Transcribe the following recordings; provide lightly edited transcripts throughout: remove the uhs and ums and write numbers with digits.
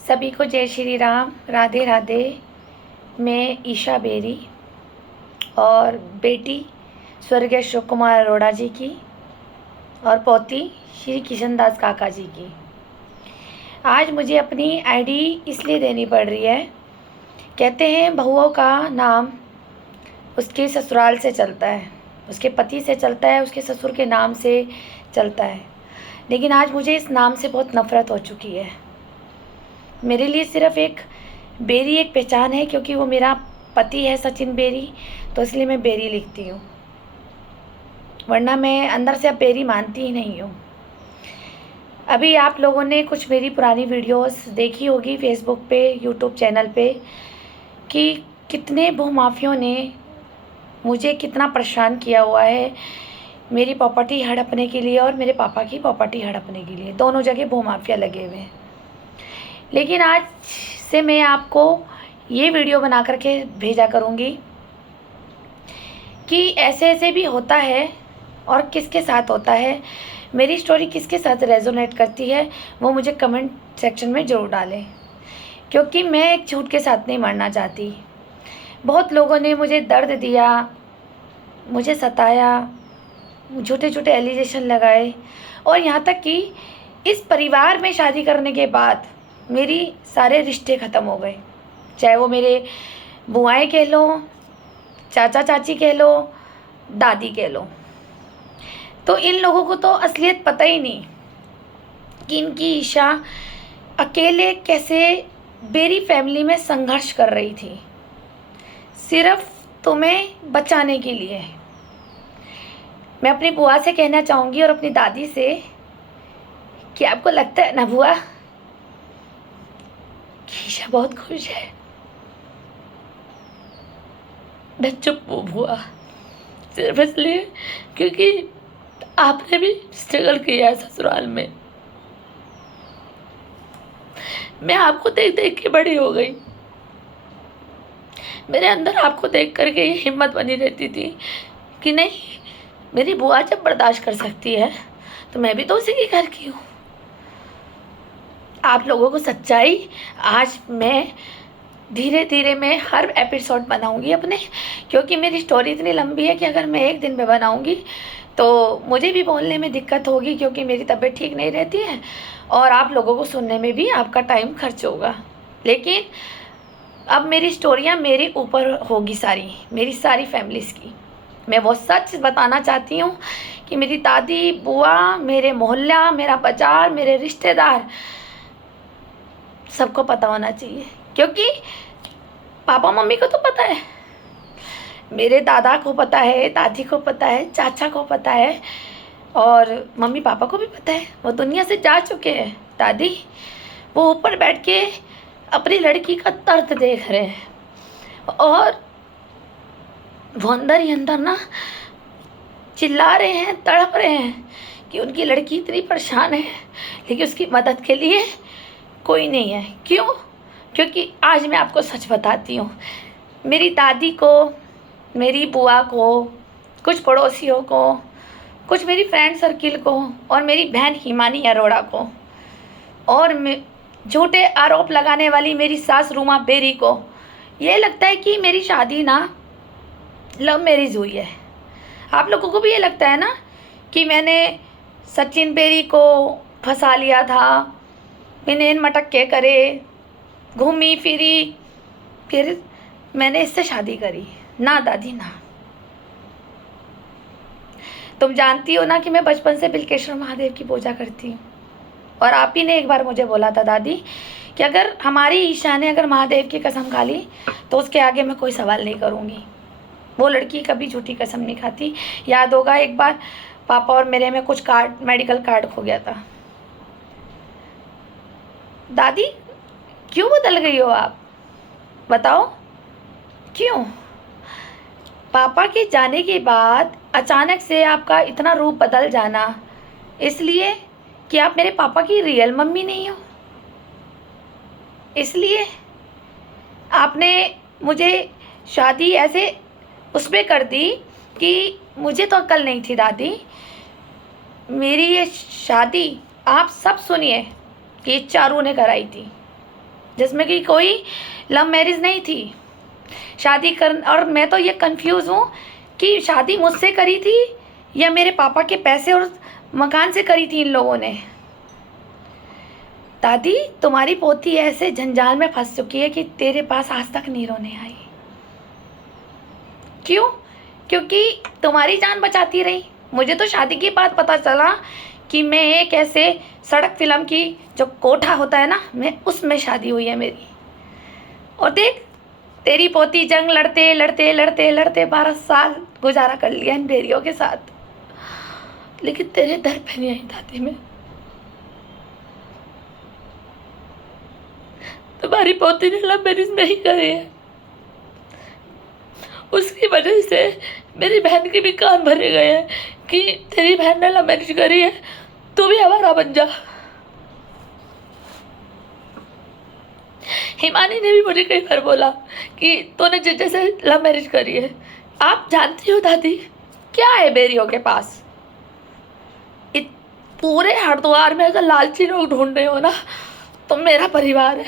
सभी को जय श्री राम, राधे राधे। मैं ईशा बेरी और बेटी स्वर्गीय अशोक कुमार अरोड़ा जी की और पोती श्री किशन दास काका जी की। आज मुझे अपनी आईडी इसलिए देनी पड़ रही है। कहते हैं बहुओं का नाम उसके ससुराल से चलता है, उसके पति से चलता है, उसके ससुर के नाम से चलता है। लेकिन आज मुझे इस नाम से बहुत नफ़रत हो चुकी है। मेरे लिए सिर्फ़ एक बेरी एक पहचान है, क्योंकि वो मेरा पति है सचिन बेरी, तो इसलिए मैं बेरी लिखती हूँ, वरना मैं अंदर से अब बेरी मानती ही नहीं हूँ। अभी आप लोगों ने कुछ मेरी पुरानी वीडियोस देखी होगी फेसबुक पे, यूट्यूब चैनल पे, कि कितने भूमाफियों ने मुझे कितना परेशान किया हुआ है मेरी प्रॉपर्टी हड़पने के लिए और मेरे पापा की प्रॉपर्टी हड़पने के लिए। दोनों जगह भूमाफिया लगे हुए हैं। लेकिन आज से मैं आपको ये वीडियो बना करके भेजा करूँगी कि ऐसे ऐसे भी होता है और किसके साथ होता है, मेरी स्टोरी किसके साथ रेजोनेट करती है, वो मुझे कमेंट सेक्शन में ज़रूर डालें, क्योंकि मैं एक झूठ के साथ नहीं मरना चाहती। बहुत लोगों ने मुझे दर्द दिया, मुझे सताया, झूठे झूठे एलिगेशन लगाए, और यहाँ तक कि इस परिवार में शादी करने के बाद मेरी सारे रिश्ते ख़त्म हो गए। चाहे वो मेरे बुआएं कह लो, चाचा चाची कह लो, दादी कह लो। तो इन लोगों को तो असलियत पता ही नहीं कि इनकी ईशा अकेले कैसे बेरी फैमिली में संघर्ष कर रही थी, सिर्फ तुम्हें बचाने के लिए। मैं अपनी बुआ से कहना चाहूँगी और अपनी दादी से कि आपको लगता है ना बुआ, ईशा बहुत खुश है। मैं चुप हूँ बुआ, सिर्फ इसलिए क्योंकि आपने भी स्ट्रगल किया है ससुराल में। मैं आपको देख देख के बड़ी हो गई। मेरे अंदर आपको देख करके ये हिम्मत बनी रहती थी कि नहीं, मेरी बुआ जब बर्दाश्त कर सकती है तो मैं भी तो उसी के घर की हूँ। आप लोगों को सच्चाई आज मैं धीरे धीरे मैं हर एपिसोड बनाऊंगी अपने, क्योंकि मेरी स्टोरी इतनी लंबी है कि अगर मैं एक दिन में बनाऊंगी तो मुझे भी बोलने में दिक्कत होगी, क्योंकि मेरी तबीयत ठीक नहीं रहती है और आप लोगों को सुनने में भी आपका टाइम खर्च होगा। लेकिन अब मेरी स्टोरियाँ मेरे ऊपर होगी, सारी मेरी सारी फैमिलीज़ की। मैं वो सच बताना चाहती हूँ कि मेरी दादी, बुआ, मेरे मोहल्ला, मेरा बाजार, मेरे रिश्तेदार, सबको पता होना चाहिए। क्योंकि पापा मम्मी को तो पता है, मेरे दादा को पता है, दादी को पता है, चाचा को पता है, और मम्मी पापा को भी पता है। वो दुनिया से जा चुके हैं। दादी वो ऊपर बैठ के अपनी लड़की का दर्द देख रहे हैं और वो अंदर ही अंदर ना चिल्ला रहे हैं, तड़प रहे हैं कि उनकी लड़की इतनी परेशान है, लेकिन उसकी मदद के लिए कोई नहीं है। क्यों? क्योंकि आज मैं आपको सच बताती हूँ। मेरी दादी को, मेरी बुआ को, कुछ पड़ोसियों को, कुछ मेरी फ्रेंड सर्किल को, और मेरी बहन हिमानी अरोड़ा को, और झूठे आरोप लगाने वाली मेरी सास रूमा बेरी को ये लगता है कि मेरी शादी ना लव मैरिज हुई है। आप लोगों को भी ये लगता है ना कि मैंने सचिन बेरी को फंसा लिया था, मैंने मटक्के करे, घूमी फिरी, फिर मैंने इससे शादी करी। ना दादी ना, तुम जानती हो ना कि मैं बचपन से बिल्केश्वर महादेव की पूजा करती हूँ, और आप ही ने एक बार मुझे बोला था दादी कि अगर हमारी ईशा ने अगर महादेव की कसम खा ली तो उसके आगे मैं कोई सवाल नहीं करूँगी। वो लड़की कभी झूठी कसम नहीं खाती। याद होगा एक बार पापा और मेरे में कुछ कार्ड, मेडिकल कार्ड खो गया था। दादी क्यों बदल गई हो आप, बताओ क्यों? पापा के जाने के बाद अचानक से आपका इतना रूप बदल जाना, इसलिए कि आप मेरे पापा की रियल मम्मी नहीं हो। इसलिए आपने मुझे शादी ऐसे उसमें कर दी कि मुझे तो अक्ल नहीं थी दादी। मेरी ये शादी आप सब सुनिए कि चारू ने कराई थी। जिसमें कि कोई लव मैरिज नहीं थी। शादी कर, और मैं तो ये कंफ्यूज हूँ कि शादी मुझसे करी थी या मेरे पापा के पैसे और मकान से करी थी इन लोगों ने। दादी, तुम्हारी पोती ऐसे जंजाल में फंस चुकी है कि तेरे पास आज तक नहीं रोने आई। क्यों? क्योंकि तुम्हारी जान बचाती रही। मुझे तो शादी के बाद पता चला कि मैं एक ऐसे सड़क फिल्म की जो कोठा होता है ना, मैं उसमें शादी हुई है मेरी। और देख, तेरी पोती जंग लड़ते लड़ते लड़ते लड़ते 12 साल गुजारा कर लिया इन भेड़ियों के साथ, लेकिन तेरे दर पे नहीं आई दादी। मैं तुम्हारी पोती ने लव मैरिज नहीं करी है, उसकी वजह से मेरी बहन के भी कान भरे गए हैं कि तेरी बहन ने लव मैरिज करी है, तू भी हमारा बन जा। हिमानी ने भी मुझे कई बार बोला कि तूने जिज्जे से लव मैरिज करी है। आप जानती हो दादी, क्या है बेरियों के पास? पूरे हरिद्वार में अगर लालची लोग ढूंढ रहे हो ना, तो मेरा परिवार है।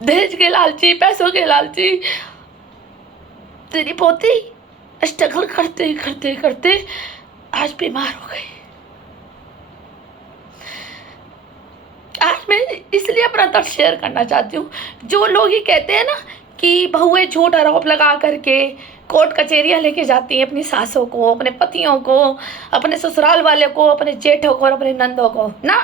दहेज के लालची, पैसों के लालची। तेरी पोती स्ट्रगल करते करते करते आज बीमार हो गई। आज मैं इसलिए अपना दर्द शेयर करना चाहती हूँ। जो लोग ये कहते हैं ना कि बहुएं झूठ आरोप लगा करके कोर्ट कचहरियाँ लेके जाती हैं अपनी सासों को, अपने पतियों को, अपने ससुराल वाले को, अपने जेठों को और अपने नंदों को ना,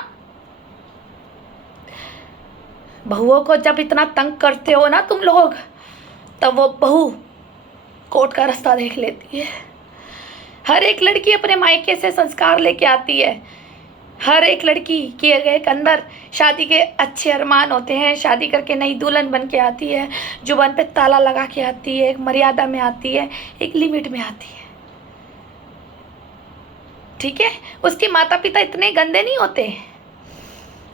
बहुओं को जब इतना तंग करते हो ना तुम लोग, तब वो बहू कोर्ट का रास्ता देख लेती है। हर एक लड़की अपने मायके से संस्कार लेके आती है। हर एक लड़की के एक अंदर शादी के अच्छे अरमान होते हैं। शादी करके नई दुल्हन बन के आती है, जुबान पे ताला लगा के आती है, एक मर्यादा में आती है, एक लिमिट में आती है। ठीक है, उसके माता पिता इतने गंदे नहीं होते,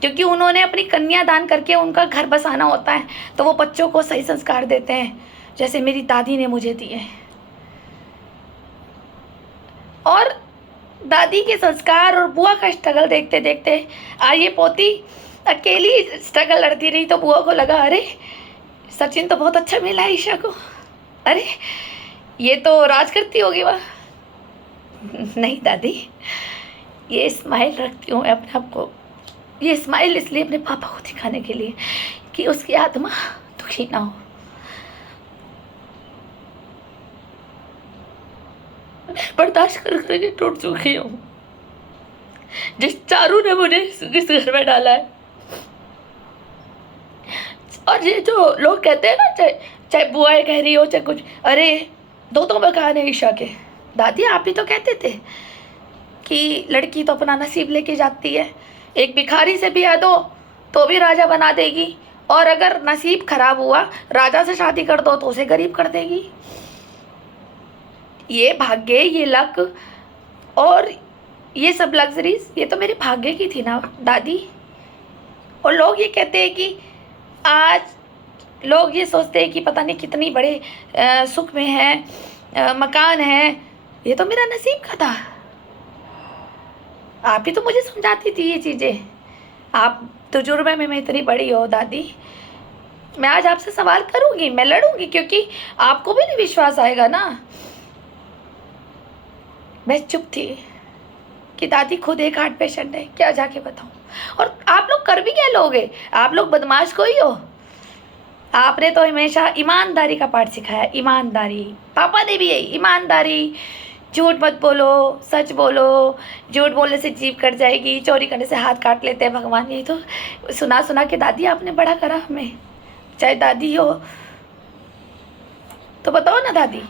क्योंकि उन्होंने अपनी कन्या दान करके उनका घर बसाना होता है, तो वो बच्चों को सही संस्कार देते हैं, जैसे मेरी दादी ने मुझे दिए। और दादी के संस्कार और बुआ का स्ट्रगल देखते देखते आज ये पोती अकेली स्ट्रगल लड़ती रही, तो बुआ को लगा अरे सचिन तो बहुत अच्छा मिला है ईशा को, अरे ये तो राज करती होगी वह। नहीं दादी, ये स्माइल रखती हूँ मैं अपने आप को। ये स्माइल इसलिए अपने पापा को दिखाने के लिए कि उसकी आत्मा दुखी ना हो। बर्दाश्त कर करके टूट चुकी हूँ। जिस चारू ने मुझे इस घर में डाला है, और ये जो लोग कहते हैं ना, चाहे बुआएं कह रही हो चाहे कुछ, अरे दो मकान है ईशा के। दादी, आप ही तो कहते थे कि लड़की तो अपना नसीब लेके जाती है, एक भिखारी से ब्याह दो तो भी राजा बना देगी, और अगर नसीब खराब हुआ राजा से शादी कर दो तो उसे गरीब कर देगी। ये भाग्य, ये लक और ये सब लग्जरीज, ये तो मेरे भाग्य की थी ना दादी। और लोग ये कहते हैं कि आज लोग ये सोचते हैं कि पता नहीं कितनी बड़े सुख में है, मकान है, ये तो मेरा नसीब का था। आप ही तो मुझे समझाती थी ये चीज़ें। आप तजुर्बे में मैं इतनी बड़ी हो दादी। मैं आज आपसे सवाल करूँगी, मैं लड़ूंगी, क्योंकि आपको भी नहीं विश्वास आएगा ना। मैं चुप थी कि दादी खुद एक हार्ट पेशेंट है, क्या जाके बताऊं। और आप लोग कर भी क्या लोगे? आप लोग बदमाश कोई हो। आपने तो हमेशा ईमानदारी का पाठ सिखाया, ईमानदारी। पापा ने भी यही, ईमानदारी, झूठ मत बोलो, सच बोलो, झूठ बोलने से जीभ कट जाएगी, चोरी करने से हाथ काट लेते हैं भगवान। यही तो सुना सुना के दादी आपने बड़ा करा हमें। चाहे दादी हो तो बताओ ना दादी,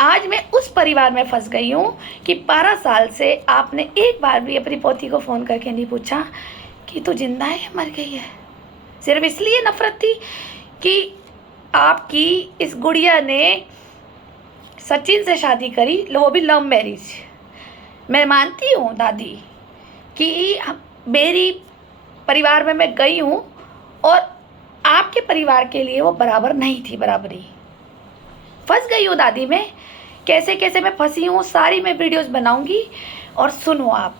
आज मैं उस परिवार में फंस गई हूँ कि 12 साल से आपने एक बार भी अपनी पोती को फ़ोन करके नहीं पूछा कि तू जिंदा है या मर गई है। सिर्फ इसलिए नफरत थी कि आपकी इस गुड़िया ने सचिन से शादी करी, वो भी लव मैरिज। मैं मानती हूँ दादी कि मेरी परिवार में मैं गई हूँ और आपके परिवार के लिए वो बराबर नहीं थी, बराबरी। फंस गई हूँ दादी मैं, कैसे कैसे मैं फंसी हूँ सारी मैं वीडियोस बनाऊंगी। और सुनो आप,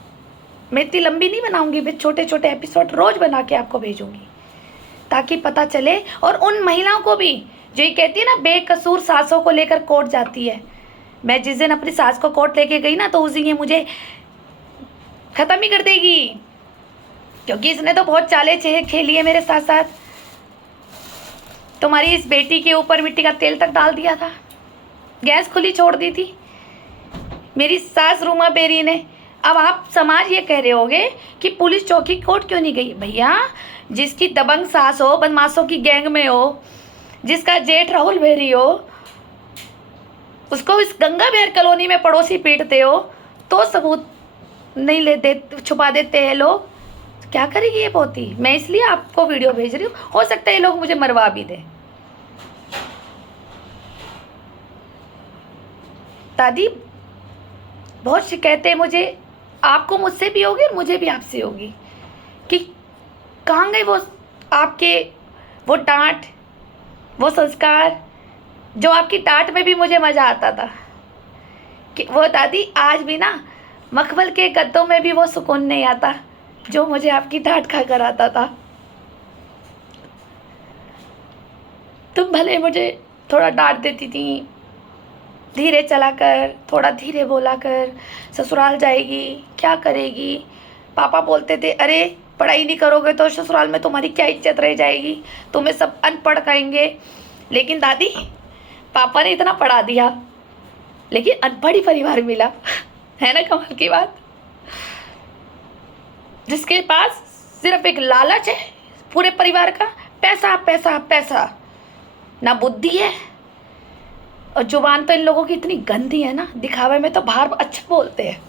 मैं इतनी लंबी नहीं बनाऊंगी, मैं छोटे छोटे एपिसोड रोज़ बना के आपको भेजूंगी। ताकि पता चले, और उन महिलाओं को भी जो ये कहती है ना बेकसूर सासों को लेकर कोर्ट जाती है। मैं जिस दिन अपनी सास को कोर्ट लेके गई ना, तो उस दिन ये मुझे ख़त्म ही कर देगी, क्योंकि इसने तो बहुत चालें खेली है मेरे साथ साथ। तुम्हारी इस बेटी के ऊपर मिट्टी का तेल तक डाल दिया था, गैस खुली छोड़ दी थी मेरी सास रूमा बेरी ने। अब आप समाज ये कह रहे होगे कि पुलिस चौकी कोर्ट क्यों नहीं गई। भैया, जिसकी दबंग सास हो, बदमाशों की गैंग में हो, जिसका जेठ राहुल बेरी हो, उसको इस गंगा बिहार कॉलोनी में पड़ोसी पीटते हो, तो सबूत नहीं लेते, छुपा देते हैं लोग। क्या करेगी ये पोती। मैं इसलिए आपको वीडियो भेज रही हूँ, हो सकता है ये लोग मुझे मरवा भी दें। दादी, बहुत शिकायतें मुझे, आपको मुझसे भी होगी और मुझे भी आपसे होगी, कि कहाँ गए वो आपके वो डांट, वो संस्कार, जो आपकी डांट में भी मुझे मज़ा आता था। कि वो दादी, आज भी ना मखमल के गद्दों में भी वो सुकून नहीं आता जो मुझे आपकी डांट खा कर आता था। तुम भले मुझे थोड़ा डांट देती थी, धीरे चला कर, थोड़ा धीरे बोला कर, ससुराल जाएगी क्या करेगी। पापा बोलते थे, अरे पढ़ाई नहीं करोगे तो ससुराल में तुम्हारी क्या इज्जत रह जाएगी, तुम्हें सब अनपढ़ कहेंगे। लेकिन दादी, पापा ने इतना पढ़ा दिया, लेकिन अनपढ़ ही परिवार मिला, है ना कमाल की बात। जिसके पास सिर्फ एक लालच है पूरे परिवार का, पैसा पैसा पैसा, ना बुद्धि है। और जुबान तो इन लोगों की इतनी गंदी है ना, दिखावे में तो बाहर अच्छा बोलते हैं,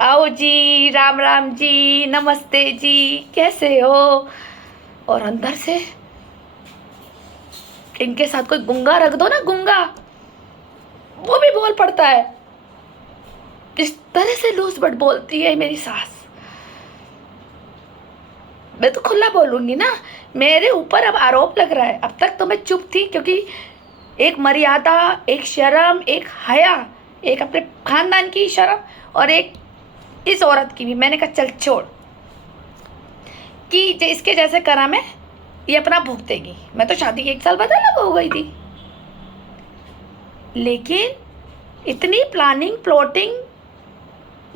आओ जी, राम राम जी, नमस्ते जी, कैसे हो, और अंदर से इनके साथ कोई गुंगा रख दो ना, गुंगा, वो भी बोल पड़ता है। इस तरह से लूस बट बोलती है मेरी सास। मैं तो खुला बोलूंगी ना, मेरे ऊपर अब आरोप लग रहा है। अब तक तो मैं चुप थी, क्योंकि एक मर्यादा, एक शर्म, एक हया, एक अपने खानदान की शर्म और एक इस औरत की भी। मैंने कहा चल छोड़, कि इसके जैसे करा मैं, ये अपना भुगतेगी। मैं तो शादी के 1 साल बाद अलग हो गई थी, लेकिन इतनी प्लानिंग प्लॉटिंग,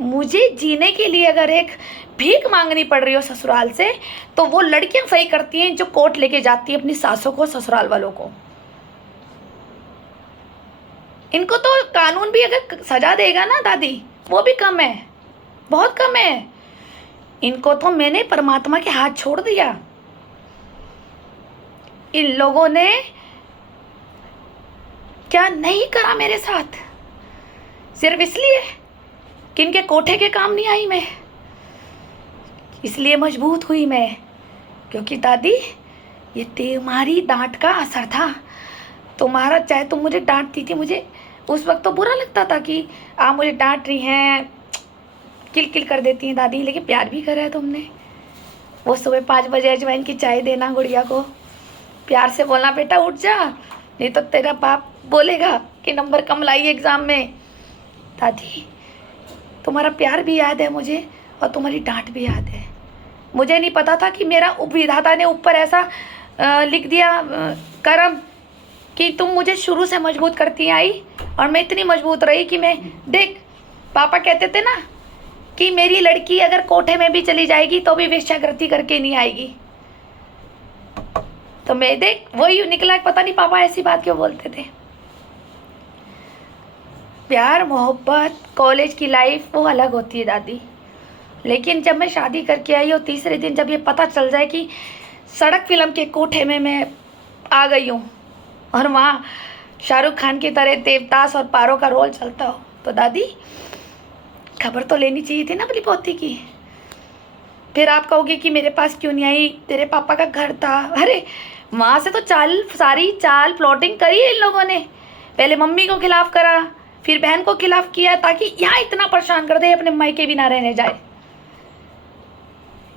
मुझे जीने के लिए अगर एक भीख मांगनी पड़ रही हो ससुराल से, तो वो लड़कियां सही करती हैं जो कोर्ट लेके जाती हैं अपनी सासों को, ससुराल वालों को। इनको तो कानून भी अगर सजा देगा ना दादी, वो भी कम है, बहुत कम है। इनको तो मैंने परमात्मा के हाथ छोड़ दिया। इन लोगों ने क्या नहीं करा मेरे साथ, सिर्फ इसलिए कि इनके कोठे के काम नहीं आई मैं, इसलिए मजबूत हुई मैं। क्योंकि दादी, ये तुम्हारी डांट का असर था। तुम्हारा, चाहे तुम मुझे डांटती थी, मुझे उस वक्त तो बुरा लगता था कि आप मुझे डांट रही हैं, किल किल कर देती हैं दादी, लेकिन प्यार भी करा है तुमने। वो सुबह 5 बजे अजवाइन की चाय देना गुड़िया को, प्यार से बोलना, बेटा उठ जा, नहीं तो तेरा बाप बोलेगा कि नंबर कम लाई एग्ज़ाम में। दादी, तुम्हारा प्यार भी याद है मुझे, और तुम्हारी डांट भी याद है। मुझे नहीं पता था कि मेरा विधाता ने ऊपर ऐसा लिख दिया कर्म, कि तुम मुझे शुरू से मजबूत करती आई, और मैं इतनी मजबूत रही कि मैं, देख, पापा कहते थे ना कि मेरी लड़की अगर कोठे में भी चली जाएगी तो भी वेश्यावृत्ति करके नहीं आएगी। तो मैं, देख, वही निकला। पता नहीं पापा ऐसी बात क्यों बोलते थे। प्यार, मोहब्बत, कॉलेज की लाइफ वो अलग होती है दादी। लेकिन जब मैं शादी करके आई, और तीसरे दिन जब ये पता चल जाए कि सड़क फिल्म के कोठे में मैं आ गई हूँ, और वहाँ शाहरुख खान की तरह देवदास और पारो का रोल चलता हो, तो दादी खबर तो लेनी चाहिए थी ना अपनी पोती की। फिर आप कहोगे कि मेरे पास क्यों नहीं आई, तेरे पापा का घर था। अरे वहाँ से तो सारी चाल प्लॉटिंग करी है इन लोगों ने। पहले मम्मी को खिलाफ करा, फिर बहन को खिलाफ किया, ताकि यहाँ इतना परेशान कर दे अपने मायके भी ना रहने जाए।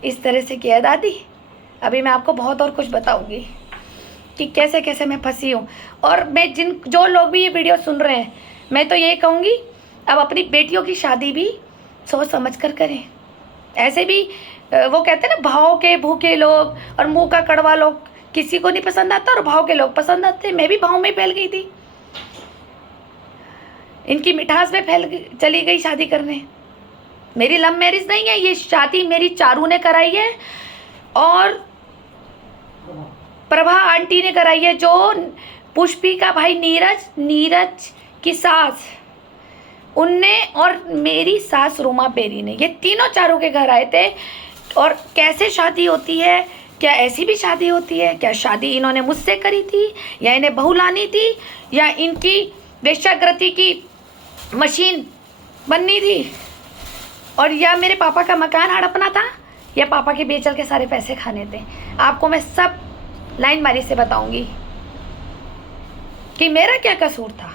इस तरह से किया दादी। अभी मैं आपको बहुत और कुछ बताऊंगी कि कैसे कैसे मैं फंसी हूँ। और मैं जो लोग भी ये वीडियो सुन रहे हैं, मैं तो ये कहूँगी, अब अपनी बेटियों की शादी भी सोच समझ कर करें। ऐसे भी वो कहते हैं ना, भाव के भूखे लोग और मुंह का कड़वा लोग किसी को नहीं पसंद आता, और भाव के लोग पसंद आते। मैं भी भाव में फैल गई थी, इनकी मिठास में चली गई शादी करने। मेरी लव मैरिज नहीं है, ये शादी मेरी चारू ने कराई है और प्रभा आंटी ने कराई है, जो पुष्पी का भाई नीरज की सास, उनने, और मेरी सास रूमा बेरी ने, ये तीनों चारों के घर आए थे। और कैसे शादी होती है, क्या ऐसी भी शादी होती है, क्या शादी इन्होंने मुझसे करी थी, या इन्हें बहू लानी थी, या इनकी वेश्यागृति की मशीन बननी थी, और या मेरे पापा का मकान हड़पना था, या पापा के बेचल के सारे पैसे खाने थे। आपको मैं सब लाइन मारी से बताऊंगी कि मेरा क्या कसूर था,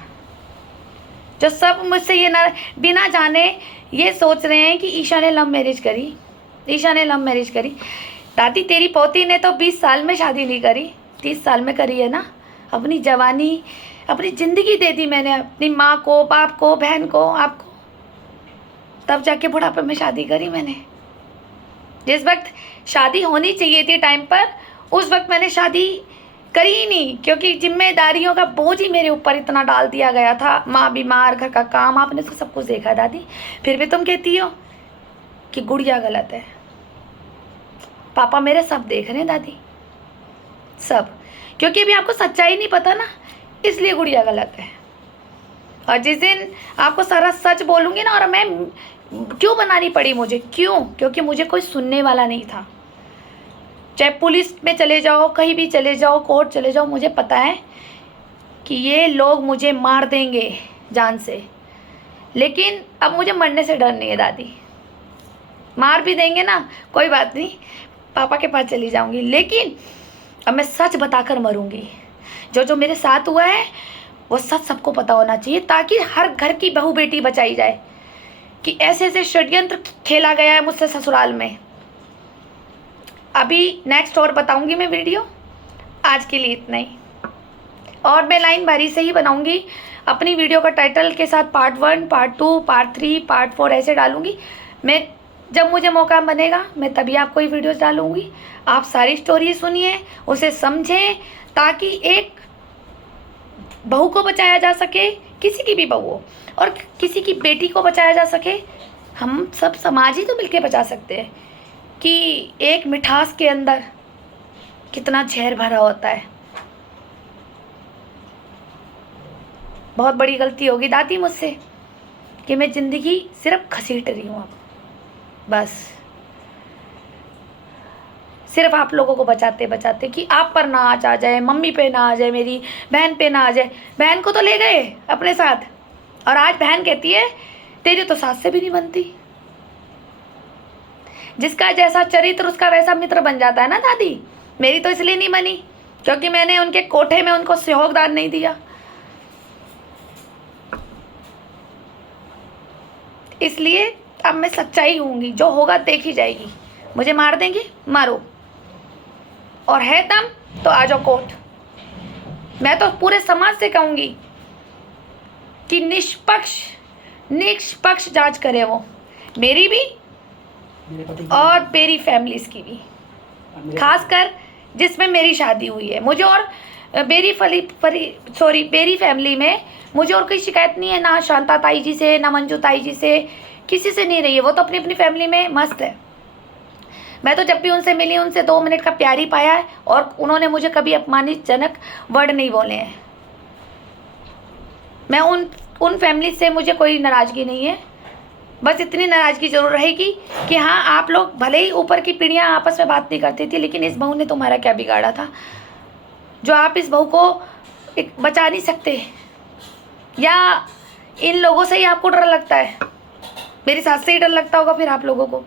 जो सब मुझसे ये ना बिना जाने ये सोच रहे हैं कि ईशा ने लव मैरिज करी, ईशा ने लव मैरिज करी। दादी तेरी पोती ने तो 20 साल में शादी नहीं करी, 30 साल में करी है ना। अपनी जवानी, अपनी ज़िंदगी दे दी मैंने अपनी माँ को, बाप को, बहन को, आपको, तब जाके बुढ़ापे में शादी करी मैंने। जिस वक्त शादी होनी चाहिए थी टाइम पर, उस वक्त मैंने शादी करी ही नहीं, क्योंकि जिम्मेदारियों का बोझ ही मेरे ऊपर इतना डाल दिया गया था। माँ बीमार, घर का काम, आपने तो सब कुछ देखा दादी, फिर भी तुम कहती हो कि गुड़िया गलत है। पापा मेरे सब देख रहे हैं दादी, सब, क्योंकि अभी आपको सच्चाई नहीं पता ना, इसलिए गुड़िया गलत है। और जिस दिन आपको सारा सच बोलूँगी ना, और मैं क्यों बनानी पड़ी मुझे, क्यों, क्योंकि मुझे कोई सुनने वाला नहीं था। चाहे पुलिस में चले जाओ, कहीं भी चले जाओ, कोर्ट चले जाओ, मुझे पता है कि ये लोग मुझे मार देंगे जान से, लेकिन अब मुझे मरने से डर नहीं है दादी। मार भी देंगे ना, कोई बात नहीं, पापा के पास चली जाऊंगी, लेकिन अब मैं सच बताकर मरूंगी। जो मेरे साथ हुआ है वो सच सबको पता होना चाहिए, ताकि हर घर की बहू बेटी बचाई जाए कि ऐसे ऐसे षड्यंत्र खेला गया है मुझसे ससुराल में। अभी नेक्स्ट और बताऊंगी मैं वीडियो, आज के लिए इतना ही। और मैं लाइन बारी से ही बनाऊंगी अपनी वीडियो का टाइटल के साथ, पार्ट 1, पार्ट 2, पार्ट 3, पार्ट 4 ऐसे डालूंगी मैं। जब मुझे मौका बनेगा मैं तभी आपको ये वीडियोस डालूंगी। आप सारी स्टोरी सुनिए, उसे समझें, ताकि एक बहू को बचाया जा सके, किसी की भी बहू हो, और किसी की बेटी को बचाया जा सके। हम सब समाज ही तो मिलके बचा सकते हैं कि एक मिठास के अंदर कितना जहर भरा होता है। बहुत बड़ी गलती होगी दादी मुझसे कि मैं ज़िंदगी सिर्फ घसीट रही हूँ, अब बस सिर्फ आप लोगों को बचाते बचाते कि आप पर ना आँच आ जाए, मम्मी पे ना आ जाए, मेरी बहन पे ना आ जाए। बहन को तो ले गए अपने साथ, और आज बहन कहती है तेरी तो सास से भी नहीं बनती। जिसका जैसा चरित्र उसका वैसा मित्र बन जाता है ना दादी। मेरी तो इसलिए नहीं बनी क्योंकि मैंने उनके कोठे में उनको सहयोगदान नहीं दिया, इसलिए अब मैं सच्चाई होंगी, जो होगा देखी जाएगी। मुझे मार देंगे, मारो, और है दम तो आ जाओ कोर्ट। मैं तो पूरे समाज से कहूँगी कि निष्पक्ष जांच करे वो, मेरी भी और मेरी फैमिलीज की भी, खासकर जिसमें मेरी शादी हुई है। मुझे और बेरी फैमिली में मुझे और कोई शिकायत नहीं है, ना शांता ताई जी से, ना मंजू ताई जी से, किसी से नहीं रही है। वो तो अपनी अपनी फैमिली में मस्त है। मैं तो जब भी उनसे मिली, उनसे 2 मिनट का प्यार ही पाया है, और उन्होंने मुझे कभी अपमानजनक वर्ड नहीं बोले हैं। मैं उन फैमिली से मुझे कोई नाराज़गी नहीं है, बस इतनी नाराज़गी जरूर रहेगी कि हाँ, आप लोग भले ही ऊपर की पीढ़ियाँ आपस में बात नहीं करती थी, लेकिन इस बहू ने तुम्हारा क्या बिगाड़ा था जो आप इस बहू को बचा नहीं सकते? या इन लोगों से ही आपको डर लगता है? मेरी सास से ही डर लगता होगा फिर आप लोगों को।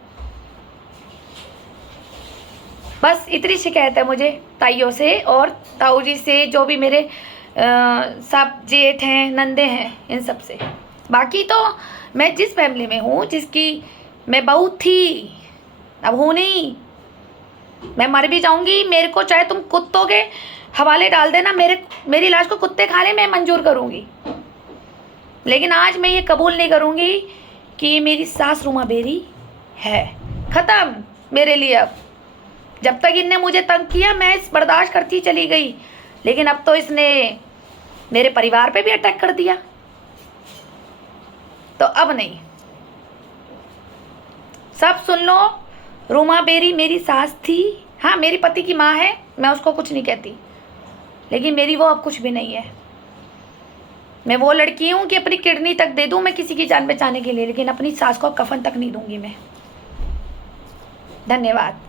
बस इतनी शिकायत है मुझे ताइयों से और ताऊ जी से, जो भी मेरे सब जेठ हैं, नंदे हैं, इन सब से। बाकी तो मैं जिस फैमिली में हूँ, जिसकी मैं बहू थी, अब हूँ नहीं, मैं मर भी जाऊँगी, मेरे को चाहे तुम कुत्तों के हवाले डाल देना, मेरी लाश को कुत्ते खा ले, मैं मंजूर करूँगी। लेकिन आज मैं ये कबूल नहीं करूँगी कि ये मेरी सास रूमा बेरी है। ख़त्म। मेरे लिए अब। जब तक इनने मुझे तंग किया मैं इस बर्दाश्त करती चली गई, लेकिन अब तो इसने मेरे परिवार पे भी अटैक कर दिया, तो अब नहीं। सब सुन लो, रूमा बेरी मेरी सास थी, हाँ मेरी पति की माँ है, मैं उसको कुछ नहीं कहती, लेकिन मेरी वो अब कुछ भी नहीं है। मैं वो लड़की हूँ कि अपनी किडनी तक दे दूँ मैं किसी की जान बचाने के लिए, लेकिन अपनी सास को कफन तक नहीं दूंगी मैं। धन्यवाद।